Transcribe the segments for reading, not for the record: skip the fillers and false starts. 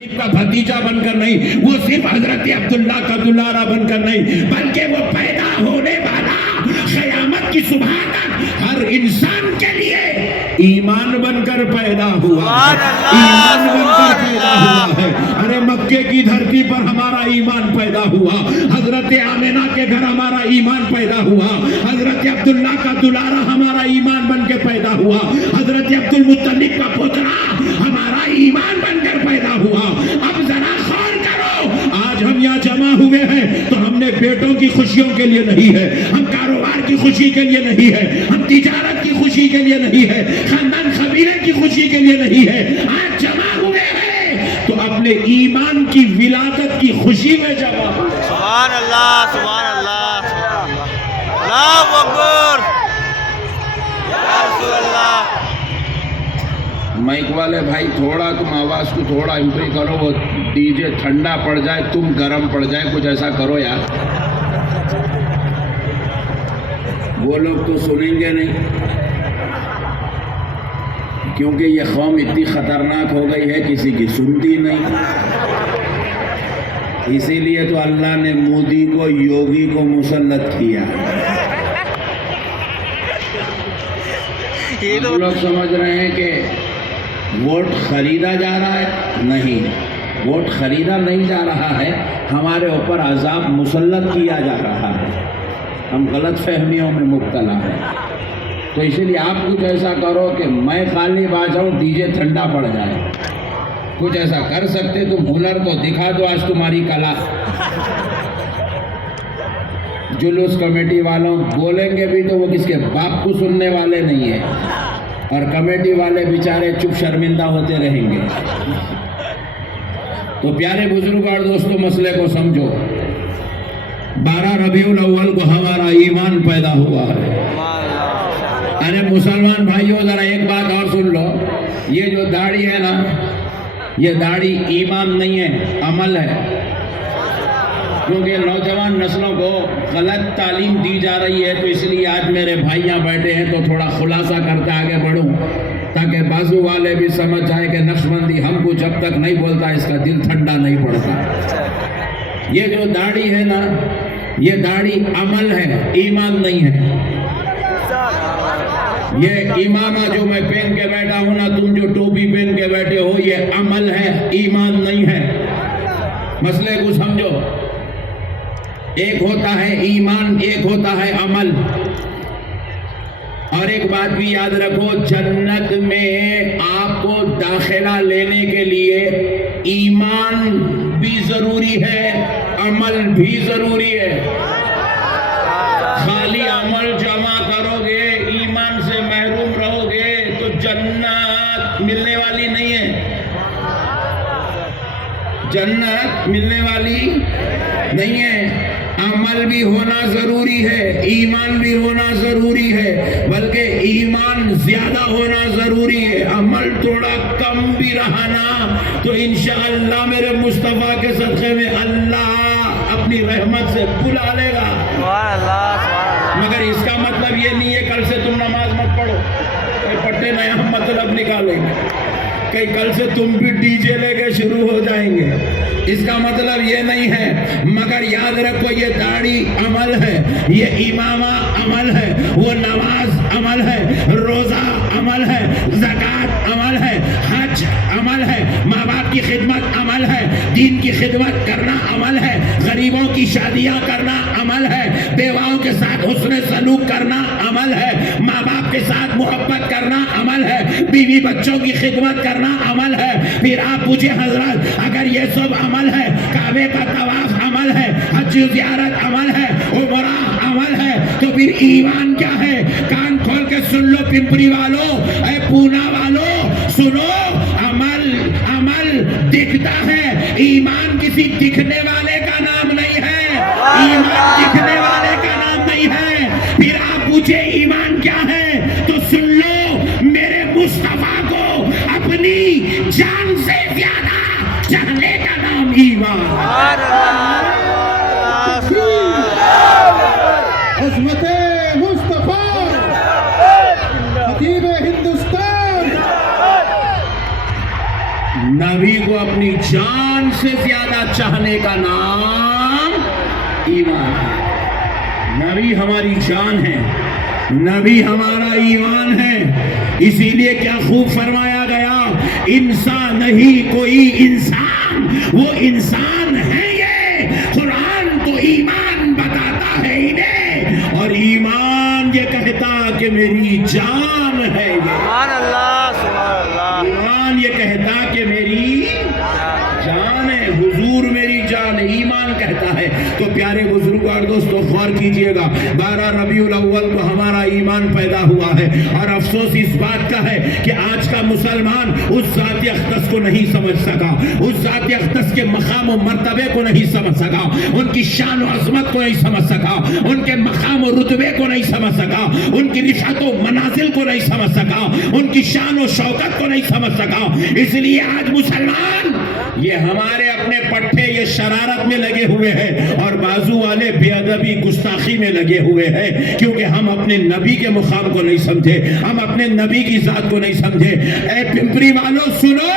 کا بھتیجا بن کر نہیں، وہ صرف حضرت عبداللہ کا دلارا بن کر نہیں، بلکہ وہ پیدا ہونے والا قیامت کی صبح تک ہر انسان کے لیے ایمان بن کر پیدا ہوا ہے، ایمان بن کر پیدا ہوا ہے۔ ارے مکے کی دھرتی پر ہمارا ایمان پیدا ہوا، حضرت آمنہ کے گھر ہمارا ایمان پیدا ہوا، حضرت عبداللہ کا دلارا ہمارا ایمان بن کے پیدا ہوا، حضرت عبدالمطلب کا پوترا ہمارا ایمان بن کر پیدا ہوا۔ اب ذرا غور کرو، آج ہم یہاں جمع ہوئے ہیں تو ہم نے بیٹوں کی خوشیوں کے لیے نہیں ہے، ہم کاروبار کی خوشی کے لیے نہیں ہے، ہم تجارت کی خوشی کے لیے نہیں ہے، خاندان قبیلے کی خوشی کے لیے نہیں ہے۔ آج جمع ہوئے ہیں تو اپنے ایمان کی ولادت کی خوشی میں جمع ہوئے۔ سبحان اللہ، سبحان اللہ، سبحان اللہ، اللہ اکبر، یا رسول اللہ۔ مائک والے بھائی تھوڑا تم آواز کو تھوڑا امپروو کرو، وہ ڈی جے ٹھنڈا پڑ جائے، تم گرم پڑ جائے، کچھ ایسا کرو یار، وہ لوگ تو سنیں گے نہیں، کیونکہ یہ قوم اتنی خطرناک ہو گئی ہے کسی کی سنتی نہیں۔ اسی لیے تو اللہ نے مودی کو، یوگی کو مسلط کیا۔ ہم لوگ سمجھ رہے ہیں کہ ووٹ خریدا جا رہا ہے، نہیں، ووٹ خریدا نہیں جا رہا ہے، ہمارے اوپر عذاب مسلط کیا جا رہا ہے، ہم غلط فہمیوں میں مبتلا ہیں۔ تو اسی لیے آپ کچھ ایسا کرو کہ میں خالی باجاؤں، ڈی جے ٹھنڈا پڑ جائے، کچھ ایسا کر سکتے تم، ہنر تو دکھا دو آج تمہاری کلا۔ جلوس کمیٹی والوں بولیں گے بھی تو وہ کس کے باپ کو سننے والے نہیں ہیں، اور کمیٹی والے بیچارے چپ شرمندہ ہوتے رہیں گے۔ تو پیارے بزرگ اور دوستوں، مسئلے کو سمجھو، 12 ربیع الاول کو ہمارا ایمان پیدا ہوا ہے۔ ارے مسلمان بھائیوں، ذرا ایک بات اور سن لو، یہ جو داڑھی ہے نا، یہ داڑھی ایمان نہیں ہے، عمل ہے۔ کیونکہ نوجوان نسلوں کو غلط تعلیم دی جا رہی ہے، تو اس لیے آج میرے بھائی یہاں بیٹھے ہیں تو تھوڑا خلاصہ کرتے آگے بڑھوں، تاکہ بازو والے بھی سمجھ جائے کہ نقشبندی ہم کو جب تک نہیں بولتا اس کا دل ٹھنڈا نہیں پڑتا۔ یہ جو داڑھی ہے نا، یہ داڑھی عمل ہے، ایمان نہیں ہے۔ یہ امامہ جو میں پہن کے بیٹھا ہوں نا، تم جو ٹوپی پہن کے بیٹھے ہو، یہ عمل ہے، ایمان نہیں ہے۔ مسئلے کو سمجھو، ایک ہوتا ہے ایمان، ایک ہوتا ہے عمل۔ اور ایک بات بھی یاد رکھو، جنت میں آپ کو داخلہ لینے کے لیے ایمان بھی ضروری ہے، عمل بھی ضروری ہے۔ خالی عمل جمع کرو گے، ایمان سے محروم رہو گے تو جنت ملنے والی نہیں ہے، جنت ملنے والی نہیں ہے۔ عمل بھی ہونا ضروری ہے، ایمان بھی ہونا ضروری ہے، بلکہ ایمان زیادہ ہونا ضروری ہے، عمل تھوڑا کم بھی رہا نا تو انشاءاللہ میرے مصطفیٰ کے صدقے میں اللہ اپنی رحمت سے بلا لے گا۔ مگر اس کا مطلب یہ نہیں ہے کل سے تم نماز مت پڑھو، پٹے نیا مطلب نکالیں گے کہ کل سے تم بھی ڈی جے لے کے شروع ہو جائیں گے، اس کا مطلب یہ نہیں ہے۔ مگر یاد رکھو، یہ داڑھی عمل ہے، یہ امامہ عمل ہے، وہ نماز عمل ہے، روزہ عمل ہے، زکوٰۃ عمل ہے، حج عمل ہے، ماں باپ کی خدمت عمل ہے، دین کی خدمت کرنا عمل ہے، غریبوں کی شادیاں کرنا عمل ہے، بیواؤں کے ساتھ حسن سلوک کرنا عمل ہے، ماں باپ کے ساتھ محبت کرنا عمل ہے، بیوی بچوں کی خدمت کرنا عمل ہے۔ پھر آپ پوچھے حضرت، اگر یہ سب عمل ہے، کعبے کا طواف عمل ہے، حج زیارت عمل ہے، عمرہ عمل ہے، تو پھر ایمان کیا ہے؟ کان کھول کے سن لو پمپری والوں، اے پونا والوں، سنو، عمل دکھتا ہے، ایمان کسی دکھنے والے کا نام نہیں ہے، ایمان دکھنے والے کا نام نہیں ہے۔ پھر آپ پوچھے ایمان کیا ہے، تو سن لو، میرے مصطفیٰ کو اپنی جان سے زیادہ چاہنے کا نام ایمان۔ عظمت مصطفیٰ، خطیب ہندوستان، نبی کو اپنی اپنی جان سے زیادہ چاہنے کا نام ایمان ہے۔ نبی ہماری جان ہے، نبی ہمارا ایمان ہے، اسی لیے کیا خوب فرمایا گیا، انسان نہیں کوئی انسان، وہ انسان ہے یہ، قرآن تو ایمان بتاتا ہے انہیں، اور ایمان یہ کہتا کہ میری جان ہے یہ، سبحان اللہ سبحان اللہ ایمان یہ کہتا کہ میری جان ہے، حضور میری جان ہے، ایمان کہتا ہے۔ تو پیارے بزرگوں اور دوستوں غور کیجئے گا، 12 ربیع الاول کو ہمارا ایمان پیدا ہوا ہے، اور افسوس اس بات کا ہے کہ آج کا مسلمان اس ذات اقدس کو نہیں سمجھ سکا، اس ذات اقدس کے مقام و مرتبے کو نہیں سمجھ سکا، ان کی شان و عظمت کو نہیں سمجھ سکا، ان کے مقام و رتبے کو نہیں سمجھ سکا، ان کی رفعت و منازل کو نہیں سمجھ سکا، ان کی شان و شوکت کو نہیں سمجھ سکا۔ اس لیے آج مسلمان یہ ہمارے اپنے پٹھے یہ شرارت میں لگے ہوئے ہیں، اور بازو والے بے ادبی گستاخی میں لگے ہوئے ہیں، کیونکہ ہم اپنے نبی کے مقام کو نہیں سمجھے، ہم اپنے نبی کی ذات کو نہیں سمجھے۔ اے پمپری والوں سنو،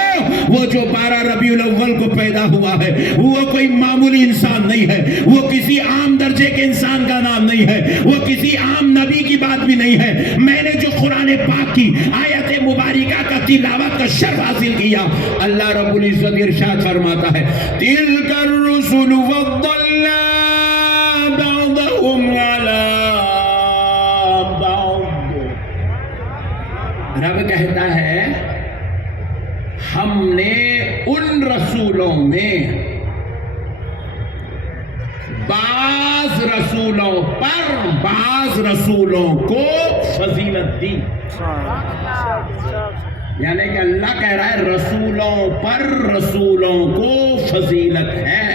وہ جو 12 ربیع الاول کو پیدا ہوا ہے وہ کوئی معمولی انسان نہیں ہے، وہ کسی عام درجے کے انسان کا نام نہیں ہے، وہ کسی عام نبی کی بات بھی نہیں ہے۔ میں نے جو قرآن پاک کی آیت مبارکہ کا تلاوت کا شرف حاصل کیا، اللہ رب العزت ارشاد فرماتا ہے، تِلْكَ الرُّسُلُ فَضَّلْنَا بَعْضَهُمْ عَلَى بَعْضٍ۔ رب کہتا ہے ہم نے ان رسولوں میں بعض رسولوں پر بعض رسولوں کو فضیلت دی، یعنی کہ اللہ کہہ رہا ہے رسولوں پر رسولوں کو فضیلت ہے۔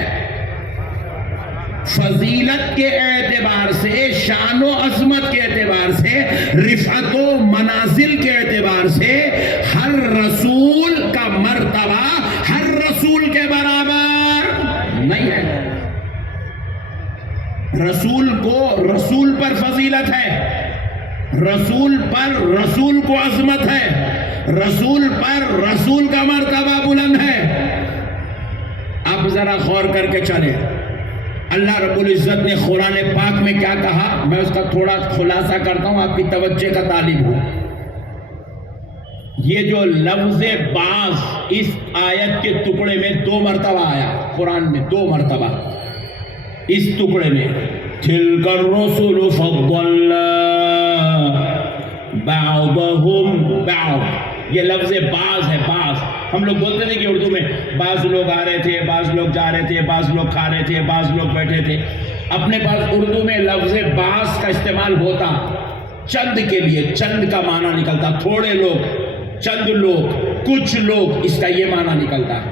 فضیلت کے اعتبار سے، شان و عظمت کے اعتبار سے، رفعت و منازل کے اعتبار سے ہر رسول کا مرتبہ ہر رسول کے برابر نہیں ہے۔ رسول پر فضیلت ہے، رسول پر رسول کو عظمت ہے، رسول پر رسول کا مرتبہ بلند ہے۔ اب ذرا غور کر کے چلیں، اللہ رب العزت نے قرآن پاک میں کیا کہا، میں اس کا تھوڑا خلاصہ کرتا ہوں، آپ کی توجہ کا طالب ہوں۔ یہ جو لفظ بعض اس آیت کے ٹکڑے میں 2 مرتبہ آیا، قرآن میں 2 مرتبہ اس ٹکڑے میں، تِلْكَ الرُّسُلُ فَضَّلْنَا بَعْضَهُمْ بَعْضٍ، یہ لفظ بعض ہے۔ بعض ہم لوگ بولتے تھے کہ اردو میں بعض لوگ آ رہے تھے، بعض لوگ جا رہے تھے، بعض لوگ کھا رہے تھے، بعض لوگ بیٹھے تھے۔ اپنے پاس اردو میں لفظ بعض کا استعمال ہوتا چند کے لیے، چند کا معنی نکلتا، تھوڑے لوگ، چند لوگ، کچھ لوگ، اس کا یہ معنی نکلتا ہے۔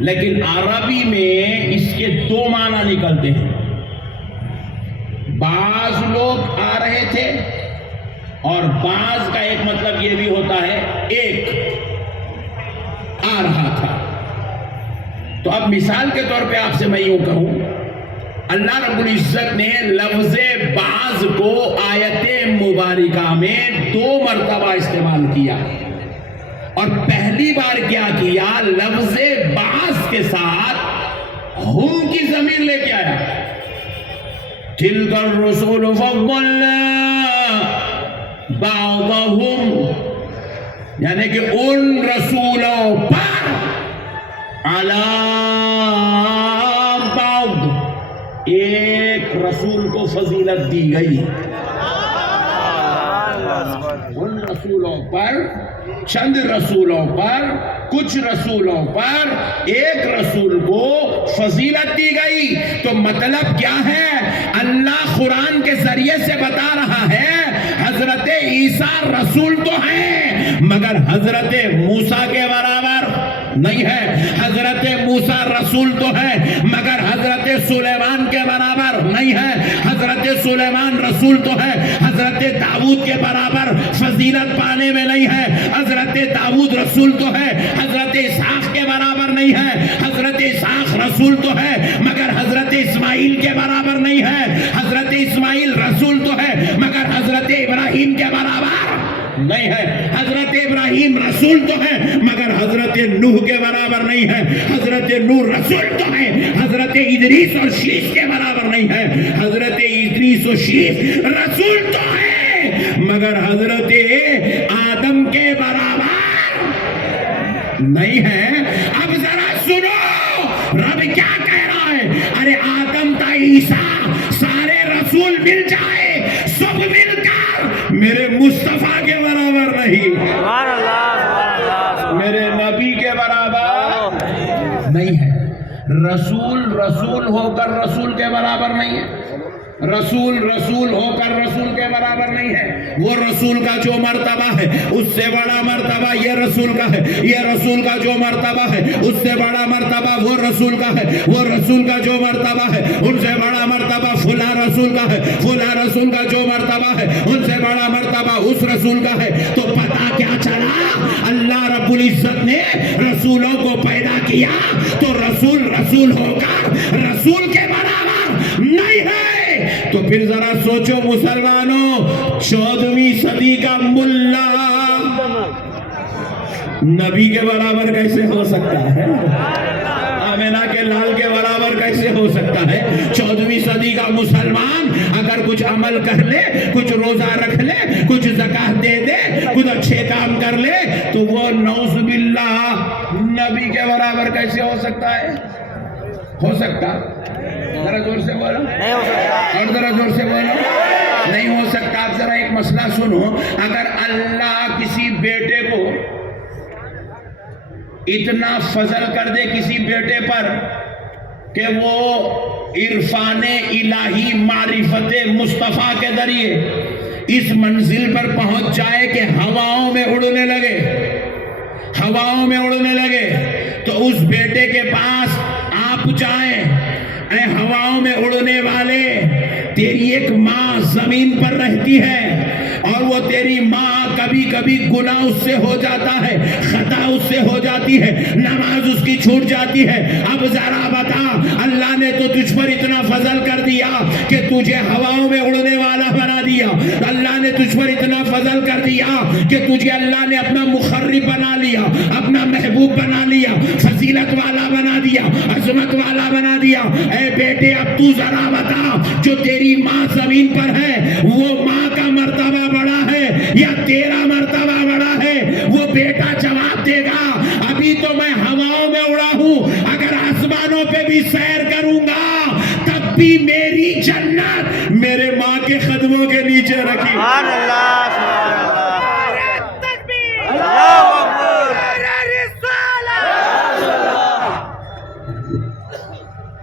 لیکن عربی میں اس کے 2 معنی نکلتے ہیں، بعض لوگ آ رہے تھے، اور بعض کا ایک مطلب یہ بھی ہوتا ہے ایک آ رہا تھا۔ تو اب مثال کے طور پہ آپ سے میں یوں کہوں، اللہ رب العزت نے لفظ بعض کو آیت مبارکہ میں 2 مرتبہ استعمال کیا، اور پہلی بار کیا کیا، لفظ بعض کے ساتھ ہم کی ضمیر لے کے آیا، تِلْكَ الرُّسُلُ فَضَّلْنَا بَعْضَهُمْ، یعنی کہ ان رسولوں پر عَلَى بَعْضٍ، ایک رسول کو فضیلت دی گئی، ان رسولوں پر، چند رسولوں پر، کچھ رسولوں پر ایک رسول کو فضیلت دی گئی۔ تو مطلب کیا ہے، اللہ قرآن کے ذریعے سے بتا رہا ہے حضرت عیسیٰ رسول تو ہیں مگر حضرت موسیٰ کے برابر نہیں ہے، حضرت موسیٰ رسول تو ہے مگر حضرت سلیمان کے برابر نہیں ہے، حضرت سلیمان رسول تو ہے حضرت داؤد کے برابر فضیلت پانے میں نہیں ہے، حضرت داؤد رسول تو ہے حضرت اسحاق کے برابر نہیں ہے، حضرت اسحاق رسول تو ہے مگر حضرت اسماعیل کے برابر نہیں ہے، حضرت اسماعیل رسول تو ہے مگر حضرت ابراہیم کے برابر نہیں ہے، حضرت ابراہیم رسول تو ہے مگر حضرت نوح کے برابر نہیں ہے. حضرت نوح رسول تو ہے, حضرت ادریس اور شیش کے برابر نہیں ہے. حضرت ادریس اور شیش رسول تو ہے مگر حضرت آدم کے برابر نہیں ہے. اب ذرا سنو رب کیا کہہ رہا ہے. ارے آدم تا عیسیٰ سارے رسول مل جائے, سب مل کر میرے مصطفیٰ کے برابر نہیں, سبحان اللہ سبحان اللہ میرے نبی کے برابر نہیں ہے. رسول رسول ہو کر رسول کے برابر نہیں ہے. رسول رسول ہو کر رسول کے برابر نہیں ہے. وہ رسول کا جو مرتبہ ہے اس سے بڑا مرتبہ یہ رسول کا ہے. یہ رسول کا جو مرتبہ ہے اس سے بڑا مرتبہ وہ رسول کا ہے. وہ رسول کا جو مرتبہ ہے ان سے بڑا مرتبہ فلاں رسول کا ہے. فلاں رسول کا جو مرتبہ ہے ان سے بڑا مرتبہ اس رسول کا ہے. تو پتہ کیا چلا, اللہ رب العزت نے رسولوں کو پیدا کیا تو رسول رسول ہو کر رسول کے برابر نہیں ہے. تو پھر ذرا سوچو مسلمانوں, 14ویں صدی کا ملا نبی کے برابر کیسے ہو سکتا ہے؟ آمینہ کے لال کے برابر کیسے ہو سکتا ہے؟ 14ویں صدی کا مسلمان اگر کچھ عمل کر لے, کچھ روزہ رکھ لے, کچھ زکاۃ دے دے, کچھ اچھے کام کر لے تو وہ نعوذ باللہ نبی کے برابر کیسے ہو سکتا ہے؟ ہو سکتا؟ ذرا زور سے بولو, نہیں ہو سکتا. اور ذرا زور سے بولو, نہیں ہو سکتا. آپ ذرا ایک مسئلہ سنو, اگر اللہ کسی بیٹے کو اتنا فضل کر دے کسی بیٹے پر کہ وہ عرفان الہی معرفت مصطفیٰ کے ذریعے اس منزل پر پہنچ جائے کہ ہواؤں میں اڑنے لگے, ہواؤں میں اڑنے لگے, تو اس بیٹے کے پاس آپ جائیں, اے ہواؤں میں اڑنے والے, تیری ایک ماں زمین پر رہتی ہے اور وہ تیری ماں کبھی کبھی گناہ اس سے ہو جاتا ہے, خطا اس سے ہو جاتی ہے, نماز اس کی چھوٹ جاتی ہے. اب ذرا بتا, اللہ نے تو تجھ پر اتنا فضل کر دیا کہ تجھے ہواؤں میں اڑنے والا بنا دیا. اللہ نے تجھ پر اتنا فضل کر دیا کہ تجھے اللہ نے اپنا مخرب بنا لیا, اپنا محبوب بنا لیا, فضیلت والا بنا دیا, عظمت والا بنا دیا. اے بیٹے اب تو ذرا بتا, جو تیری ماں زمین پر ہے وہ ماں کا مرتبہ بڑا ہے یا تیرا مرتبہ بڑا ہے؟ وہ بیٹا جواب دے گا, ابھی تو میں ہواؤں میں اڑا ہوں, اگر آسمانوں پہ بھی سیر کروں گا تب بھی میری جنت میرے ماں کے قدموں کے نیچے رکھی. سبحان اللہ سبحان اللہ, اللہ اکبر.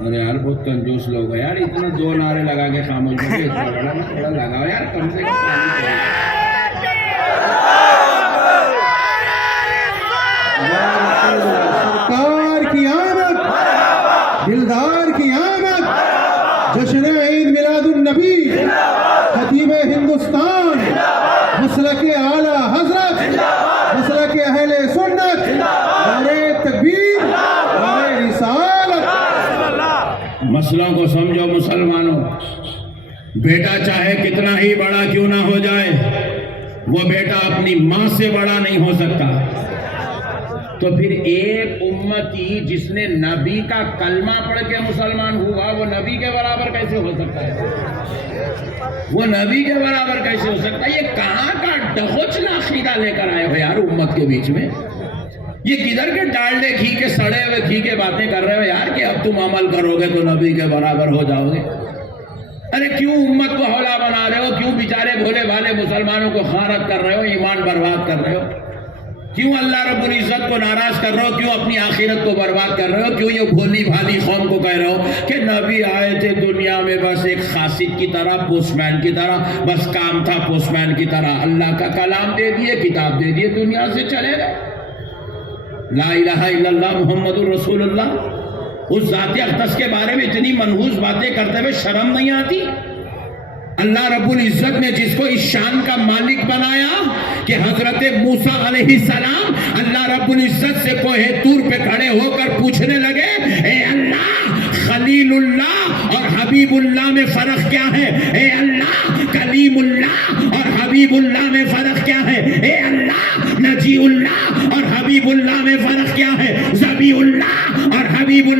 ارے یار بہت کنجوس لوگ ہیں یار, اتنا 2 نعرے لگا کے خاموش ہو گئے, اتنا بڑا نہ تھوڑا لگاؤ یار کم سے کم. سرکار کی آمد, دلدار کی آمد, جشن عید میلاد النبی, خطیب ہندوستان, مسلک اعلی حضرت, مسلک اہل سنت, نعرہ تکبیر, نعرہ رسالت. مسئلوں کو سمجھو مسلمانوں, بیٹا چاہے کتنا ہی بڑا کیوں نہ ہو جائے وہ بیٹا اپنی ماں سے بڑا نہیں ہو سکتا. تو پھر ایک امتی جس نے نبی کا کلمہ پڑھ کے مسلمان ہوا وہ نبی کے برابر کیسے ہو سکتا ہے؟ وہ نبی کے برابر کیسے ہو سکتا ہے؟ یہ کہاں کا ڈھوچلا عقیدہ لے کر آئے ہو یار امت کے بیچ میں. یہ کدھر کے ڈالڈے گھی کے سڑے ہوئے گھی کے باتیں کر رہے ہو یار کہ اب تم عمل کرو گے تو نبی کے برابر ہو جاؤ گے. ارے کیوں امت کو ہولا بنا رہے ہو؟ کیوں بیچارے بھولے بھالے مسلمانوں کو خارت کر رہے ہو, ایمان برباد کر رہے ہو؟ کیوں اللہ رب العزت کو ناراض کر رہے ہو؟ کیوں اپنی آخرت کو برباد کر رہے ہو؟ کیوں یہ بھولی بھالی قوم کو کہہ رہے ہو کہ نبی آئے تھے دنیا میں بس ایک خاصیت کی طرح, پوسٹ مین کی طرح, بس کام تھا پوسٹ مین کی طرح, اللہ کا کلام دے دیے, کتاب دے دیے, دنیا سے چلے گئے. لا الہ الا اللہ محمد الرسول اللہ. اس ذات اقدس کے بارے میں اتنی منحوس باتیں کرتے ہوئے شرم نہیں آتی؟ اللہ رب العزت نے جس کو اس شان کا مالک بنایا کہ حضرت موسیٰ علیہ السلام اللہ رب العزت سے کوہ طور پہ کھڑے ہو کر پوچھنے لگے, اے اللہ خلیل اللہ اور حبیب اللہ میں فرق کیا ہے؟ اے اللہ کلیم اللہ اور حبیب اللہ میں فرق کیا ہے؟ اے اللہ نجی اللہ اور حبیب اللہ میں فرق کیا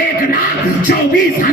1,24,000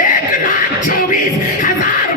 1,24,000